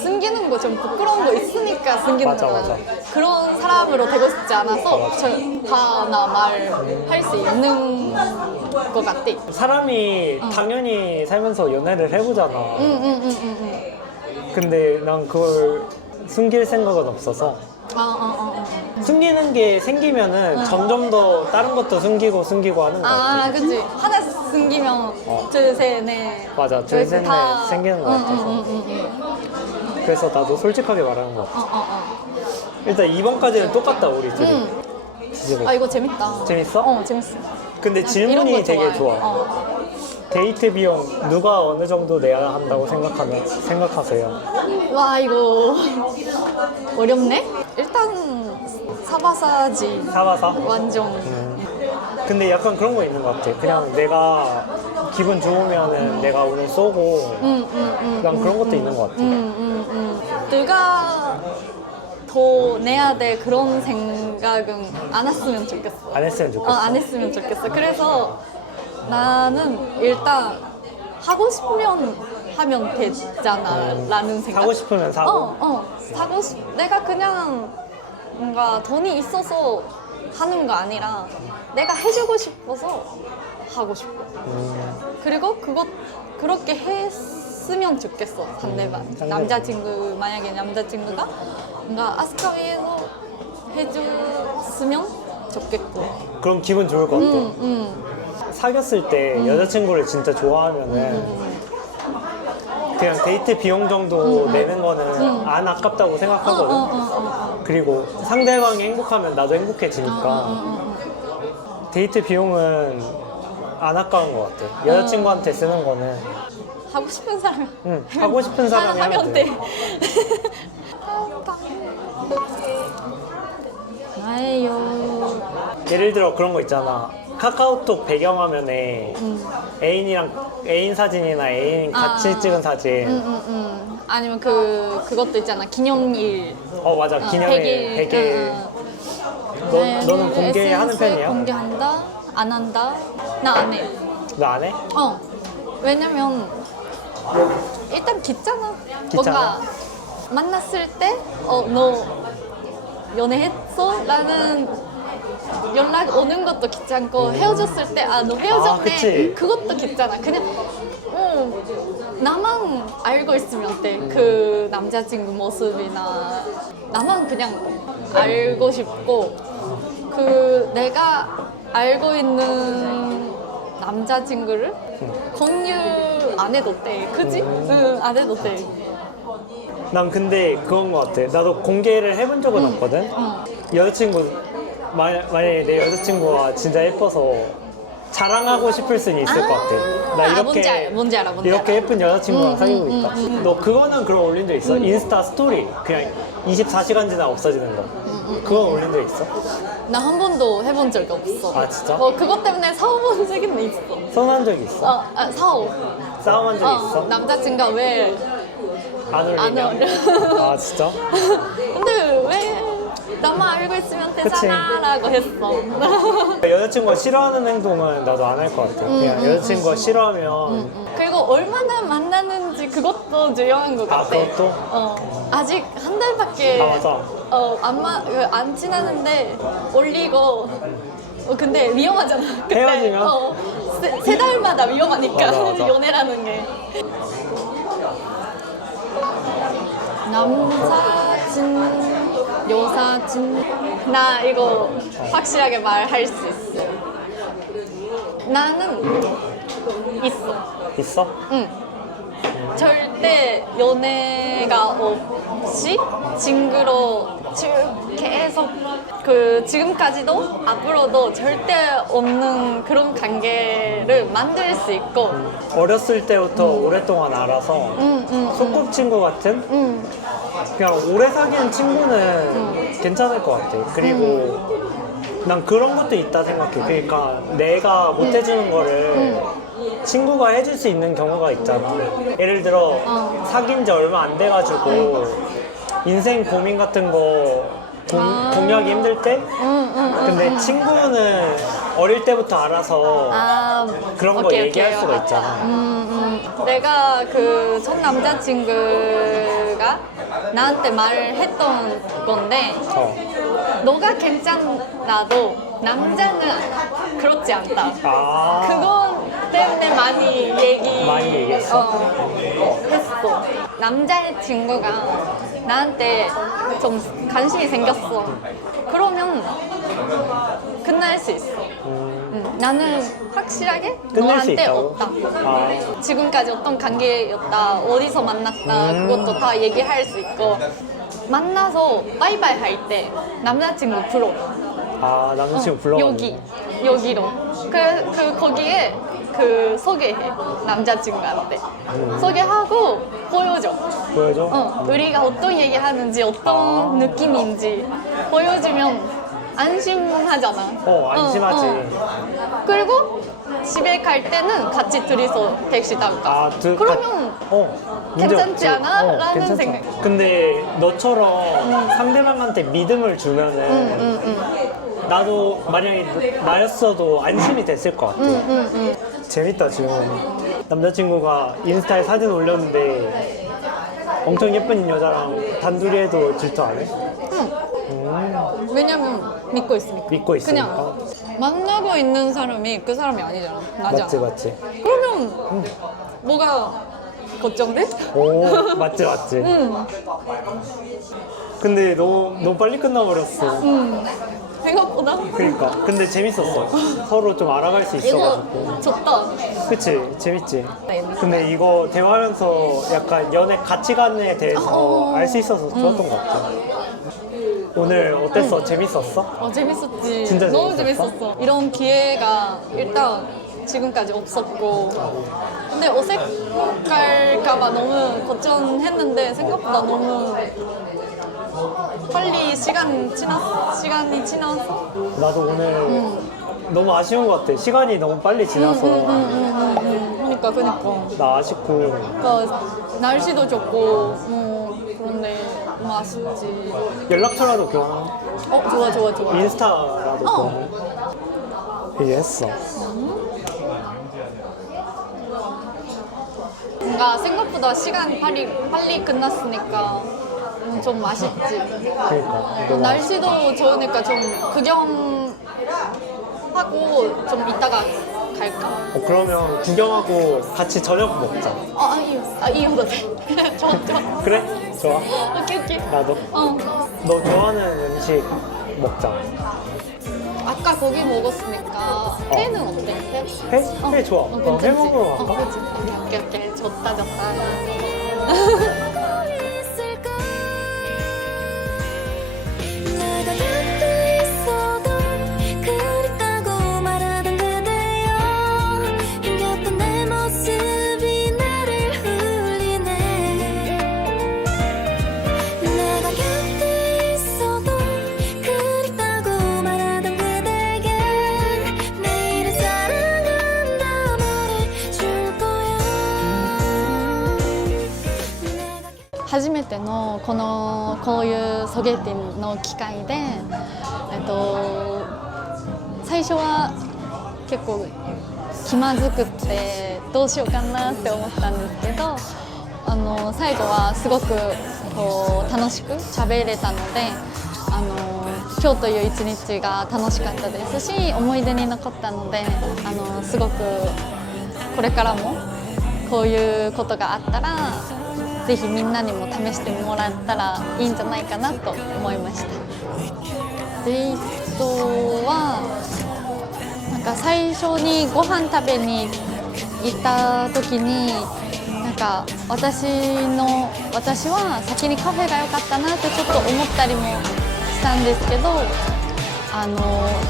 숨기는 거 좀 부끄러운 거 있으니까 숨기는 맞아, 거야. 맞아. 그런 사람으로 되고 싶지 않아서 다 나 말 할 수 있는 것 같아. 사람이 당연히 살면서 연애를 해보잖아. 응. 근데 난 그걸 숨길 생각은 없어서. 숨기는 게 생기면은 점점 더 다른 것도 숨기고 하는 것 같아. 그치. 하나 숨기면 둘, 셋, 넷. 맞아, 둘, 셋, 넷 생기는 것 같아서. 그래서 나도 솔직하게 말하는 것 같아. 일단 2번까지는 똑같다, 우리 둘이. 뒤집어. 이거 재밌다. 재밌어? 재밌어. 근데 이런 질문이 거 되게 좋아해. 좋아. 데이트 비용 누가 어느 정도 내야 한다고 생각하세요? 와, 이거 어렵네? 일단 사바사지. 사바사? 완전. 근데 약간 그런 거 있는 것 같아. 그냥 내가 기분 좋으면은 내가 오늘 쏘고 그냥 그런 것도 있는 것 같아. 누가 더 내야 돼 그런 생각은 안 했으면 좋겠어. 안 했으면 좋겠어. 안 했으면 좋겠어. 그래서 나는 일단 하고 싶으면 하면 되잖아 라는 생각. 사고 싶으면 사고. 내가 그냥 뭔가 돈이 있어서 하는 거 아니라 내가 해주고 싶어서 하고 싶어. 그리고 그렇게 했으면 좋겠어. 상대방. 남자친구, 만약에 남자친구가 뭔가 아스카 위에서 해줬으면 좋겠고. 그럼 기분 좋을 것 같아. 사귀었을 때 여자친구를 진짜 좋아하면은 그냥 데이트 비용 정도 내는 거는 안 아깝다고 생각하거든. 그리고 상대방이 행복하면 나도 행복해지니까 데이트 비용은 안 아까운 것 같아. 여자친구한테 쓰는 거는 하고 싶은 사람이 하고 싶은 사람이 하면 돼. 나예요. 예를 들어 그런 거 있잖아. 카카오톡 배경화면에 애인 사진이나 애인 같이 찍은 사진. 아니면 그것도 있잖아. 기념일. 맞아. 기념일 100일. 너는 공개하는 SNS에 편이야? 공개한다? 안 한다? 나 안 해. 너 안 해? 왜냐면 일단 귀찮아. 귀찮아? 뭔가 만났을 때 너 연애했어? 라는 연락 오는 것도 귀찮고 헤어졌을 때 너 헤어졌네. 그치. 그것도 귀찮아. 그냥 나만 알고 있으면 돼. 그 남자친구 모습이나 나만 그냥 알고 싶고 그 내가 알고 있는 남자친구를 공유 안 해도 돼. 그지? 응, 안 해도 돼. 난 근데 그건 것 같아. 나도 공개를 해본 적은 없거든. 여자친구 만약에 내 여자친구가 진짜 예뻐서 자랑하고 싶을 수는 있을 것 같아. 나 이렇게 뭔지 알아. 이렇게 예쁜 여자친구랑 사귀고 있다. 너 그거는 그럼 올린 적 있어? 인스타 스토리 그냥 24시간 지나 없어지는 거. 그거 올린 적 있어? 나 한 번도 해본 적이 없어. 아, 진짜? 그것 때문에 싸워본 적은 있어. 서운한 적 있어? 싸워. 싸움한 적 있어? 남자친구가 왜 안 안 올리냐? 어울려? 아 진짜? 근데 왜 나만 알고 있으면 되잖아 라고 했어. 여자친구가 싫어하는 행동은 나도 안 할 것 같아. 그냥 여자친구가 싫어하면 그리고 얼마나 만나는지 그것도 중요한 것 같아. 그것도? 아직 한 달밖에 맞아. 안 지났는데 올리고 근데 위험하잖아. 그때. 헤어지면? 세 달마다 위험하니까 맞아. 연애라는 게. 남사친, 여사친. 나 이거 확실하게 말할 수 있어. 나는 있어. 있어? 응. 절대 연애가 없이 친구로 계속 지금까지도 앞으로도 절대 없는 그런 관계를 만들 수 있고. 어렸을 때부터 오랫동안 알아서 소꿉친구 같은 그냥 오래 사귄 친구는 괜찮을 것 같아. 그리고 난 그런 것도 있다 생각해. 그러니까 내가 못 해주는 거를 친구가 해줄 수 있는 경우가 있잖아. 예를 들어 사귄 지 얼마 안 돼가지고 인생 고민 같은 거 공유하기 힘들 때? 근데 친구는 어릴 때부터 알아서 그런 거 얘기할 수가 있잖아. 내가 그 전 남자친구가 나한테 말을 했던 건데 너가 괜찮아도 남자는 그렇지 않다. 그건 때문에 많이 얘기했어? 했어. 남자친구가 나한테 좀 관심이 생겼어. 그러면 끝날 수 있어. 나는 확실하게 끝낼 수 너한테 있다고? 없다. 아. 지금까지 어떤 관계였다, 어디서 만났다, 그것도 다 얘기할 수 있고. 만나서 바이바이 할 때 남자친구 불러. 남자친구 불러. 여기로. 거기에 소개해. 남자친구한테. 소개하고 보여줘. 보여줘? 우리가 어떤 얘기 하는지, 어떤 느낌인지 보여주면 안심하잖아. 안심하지. 그리고 집에 갈 때는 같이 둘이서 택시 타고 가. 그러면 괜찮지 않아? 라는 괜찮죠. 생각. 근데 너처럼 상대방한테 믿음을 주면은 나도 만약에 나였어도 안심이 됐을 것 같아. 재밌다. 지금 남자친구가 인스타에 사진 올렸는데 엄청 예쁜 여자랑 단둘이 해도 질투 안 해? 왜냐면 믿고 있으니까. 믿고 있으니까. 그냥 만나고 있는 사람이 그 사람이 아니잖아. 나잖아. 맞지. 그러면 뭐가 걱정돼? 오, 맞지. 근데 너무 빨리 끝나버렸어. 생각보다. 그러니까. 근데 재밌었어. 서로 좀 알아갈 수 있어가지고. 이거 좋다. 그치? 재밌지? 네. 근데 이거 대화하면서 약간 연애 가치관에 대해서 알 수 있어서 좋았던 것 같아. 오늘 어땠어? 재밌었어? 재밌었지. 진짜 너무 재밌었어? 재밌었어. 이런 기회가 일단 지금까지 없었고, 근데 어색할까봐 너무 걱정했는데 생각보다 너무 빨리 시간이 지나서 나도 오늘 너무 아쉬운 것 같아. 시간이 너무 빨리 지나서 그러니까 나 아쉽고. 그러니까 날씨도 좋고 그런데 너무 아쉽지. 연락처라도 교환. 좋아. 인스타라도 교환. 얘기했어. 뭔가 생각보다 시간 빨리 끝났으니까 좀 아쉽지. 그러니까. 너무 날씨도 좋으니까 좀 구경하고 좀 이따가 갈까? 그러면 구경하고 같이 저녁 먹자. 이유도 돼. 좋아. 그래? 좋아. 오케이. 나도. 너 좋아하는 음식 먹자. 아까 고기 먹었으니까 회는 어때? 회 좋아. 괜찮지? 회 먹으러 갈까? 그치? 오케이. 좋다. 있을까 내가 옆에 있어도 그립다고 말하던 그대여 힘겼던 내 모습이 나를 울리네 내가 곁에 있어도 그립다고 말하던 그대에게 내일은 사랑한다 말해줄 거야 내가 初めてのこういうソゲティの機会で、最初は結構気まずくってどうしようかなって思ったんですけど、最後はすごくこう楽しく喋れたので、今日という一日が楽しかったですし思い出に残ったので、すごくこれからもこういうことがあったらぜひみんなにも試してもらったらいいんじゃないかなと思いました。デートはなんか最初にご飯食べに行った時になんか私は先にカフェが良かったなってちょっと思ったりもしたんですけど、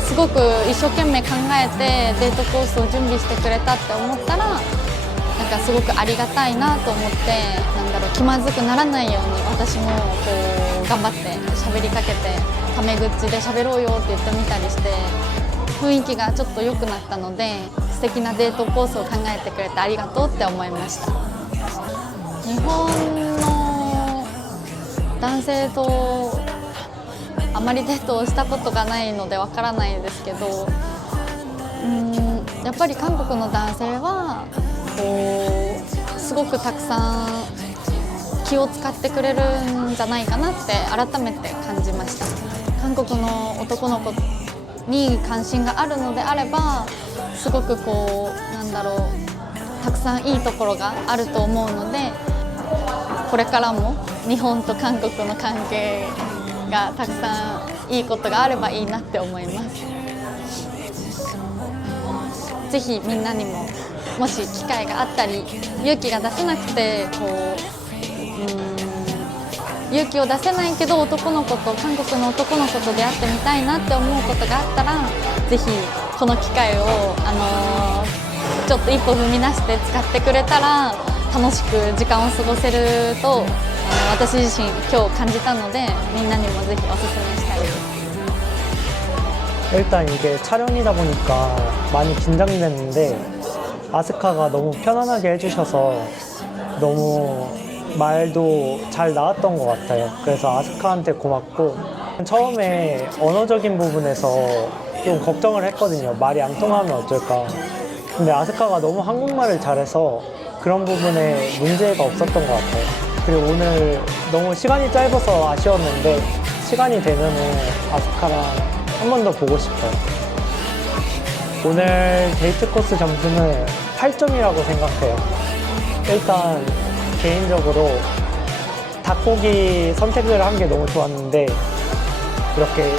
すごく一生懸命考えてデートコースを準備してくれたって思ったらなんかすごくありがたいなと思って、気まずくならないように私もこう頑張って喋りかけてタメ口で喋ろうよって言ってみたりして雰囲気がちょっと良くなったので素敵なデートコースを考えてくれてありがとうって思いました。日本の男性とあまりデートをしたことがないのでわからないですけど、やっぱり韓国の男性はこうすごくたくさん気を使ってくれるんじゃないかなって改めて感じました。韓国の男の子に関心があるのであればすごくこうたくさんいいところがあると思うので、これからも日本と韓国の関係がたくさんいいことがあればいいなって思います。ぜひみんなにももし機会があったり勇気が出せなくて勇気を出せないけど韓国の男の子と出会ってみたいなって思うことがあったらぜひこの機会を、ちょっと一歩踏み出して使ってくれたら楽しく時間を過ごせると私自身今日感じたのでみんなにもぜひおすすめしたいです。 일단 이게 촬영이다 보니까 많이 긴장됐는데 아스카가 너무 편안하게 해주셔서 너무 말도 잘 나왔던 것 같아요. 그래서 아스카한테 고맙고 처음에 언어적인 부분에서 좀 걱정을 했거든요. 말이 안 통하면 어쩔까. 근데 아스카가 너무 한국말을 잘해서 그런 부분에 문제가 없었던 것 같아요. 그리고 오늘 너무 시간이 짧아서 아쉬웠는데 시간이 되면은 아스카랑 한 번 더 보고 싶어요. 오늘 데이트 코스 점수는 8점이라고 생각해요. 일단 개인적으로 닭고기 선택을 한 게 너무 좋았는데 이렇게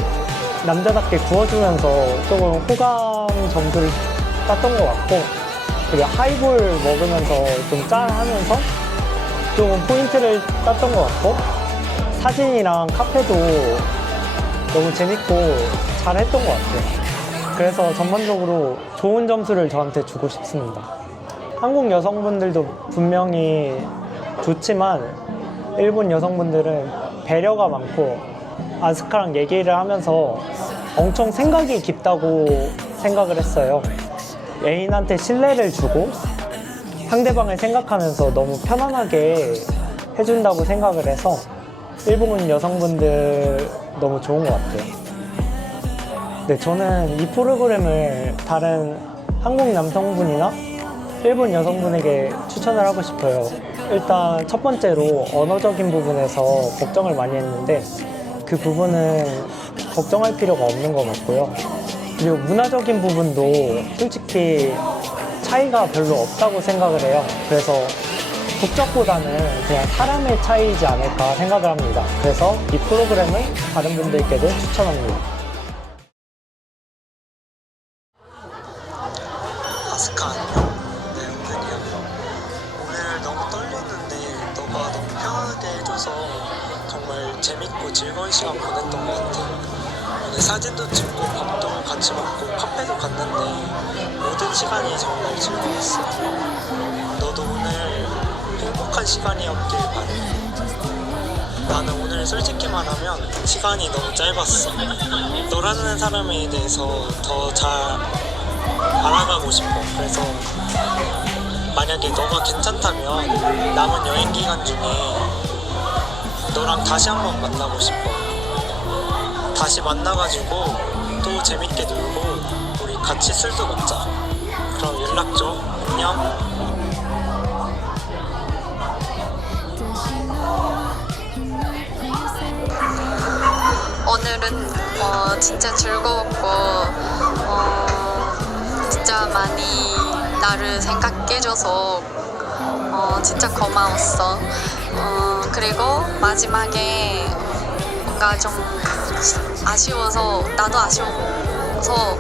남자답게 구워주면서 조금 호감 점수를 땄던 것 같고, 그리고 하이볼 먹으면서 좀 짠하면서 조금 포인트를 땄던 것 같고, 사진이랑 카페도 너무 재밌고 잘했던 것 같아요. 그래서 전반적으로 좋은 점수를 저한테 주고 싶습니다. 한국 여성분들도 분명히 좋지만 일본 여성분들은 배려가 많고 아스카랑 얘기를 하면서 엄청 생각이 깊다고 생각을 했어요. 애인한테 신뢰를 주고 상대방을 생각하면서 너무 편안하게 해준다고 생각을 해서 일본 여성분들 너무 좋은 것 같아요. 네, 저는 이 프로그램을 다른 한국 남성분이나 일본 여성분에게 추천을 하고 싶어요. 일단 첫 번째로 언어적인 부분에서 걱정을 많이 했는데 그 부분은 걱정할 필요가 없는 것 같고요. 그리고 문화적인 부분도 솔직히 차이가 별로 없다고 생각을 해요. 그래서 국적보다는 그냥 사람의 차이이지 않을까 생각을 합니다. 그래서 이 프로그램을 다른 분들께도 추천합니다. 아스카 안녕? 네, 은근이야. 오늘 너무 떨렸는데 너가 너무 편하게 해줘서 정말 재밌고 즐거운 시간 보냈던 것 같아. 오늘 사진도 찍고 밥도 같이 먹고 카페도 갔는데 모든 시간이 정말 즐거웠어. 너도 오늘 행복한 시간이었길 바래. 나는 오늘 솔직히 말하면 시간이 너무 짧았어. 너라는 사람에 대해서 더 잘 알아가고 싶어. 그래서 만약에 너가 괜찮다면 남은 여행 기간 중에 너랑 다시 한번 만나고 싶어. 다시 만나가지고 또 재밌게 놀고 우리 같이 술도 먹자. 그럼 연락 줘. 안녕. 오늘은 진짜 즐거웠고 진짜 많이 나를 생각해줘서 진짜 고마웠어. 그리고 마지막에 뭔가 좀 아쉬워서 나도 아쉬워서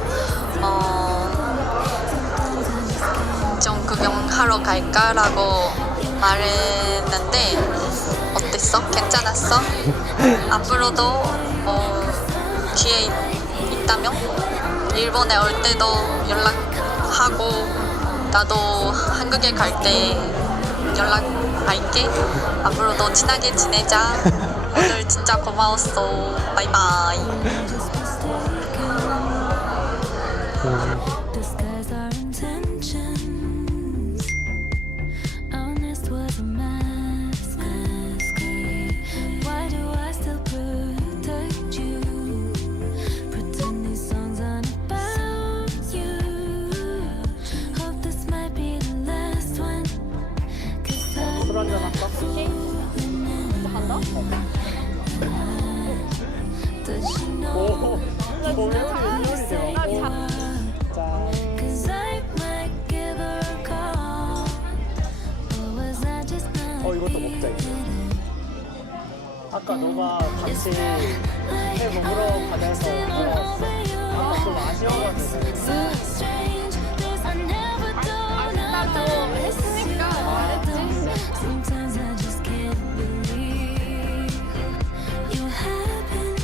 좀 구경하러 갈까라고 말했는데 어땠어? 괜찮았어? 앞으로도 기회 있다면 일본에 올 때도 연락하고 나도 한국에 갈 때 연락할게. 앞으로도 친하게 지내자. 오늘 진짜 고마웠어. 바이바이. Disguise our intentions. Honest was a mask. Why do I still protect you? Pretend these songs aren't about you. Hope this might be the last one. 'Cause I 술 한잔 할까? does she know? Cause I might give her a call. Or was I just not 이것도 먹자, 이거. 아까 너가 같이 회 먹으러 가면서 고마웠어. 아까 좀 아쉬워가지고. so strange? This I never do. 나도 했으니까 말했지. Sometimes I just can't believe you happened.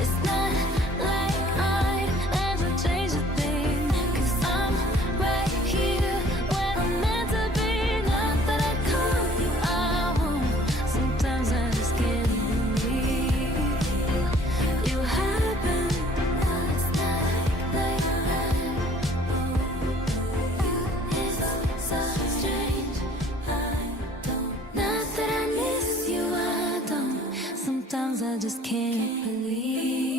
It's not like I'd ever change a thing. 'Cause I'm right here where I'm meant to be. Not that I call you, I won't. Sometimes I just can't believe you happened. It's not like it's so strange. I don't. Not that I miss you, I don't. Sometimes I just can't believe.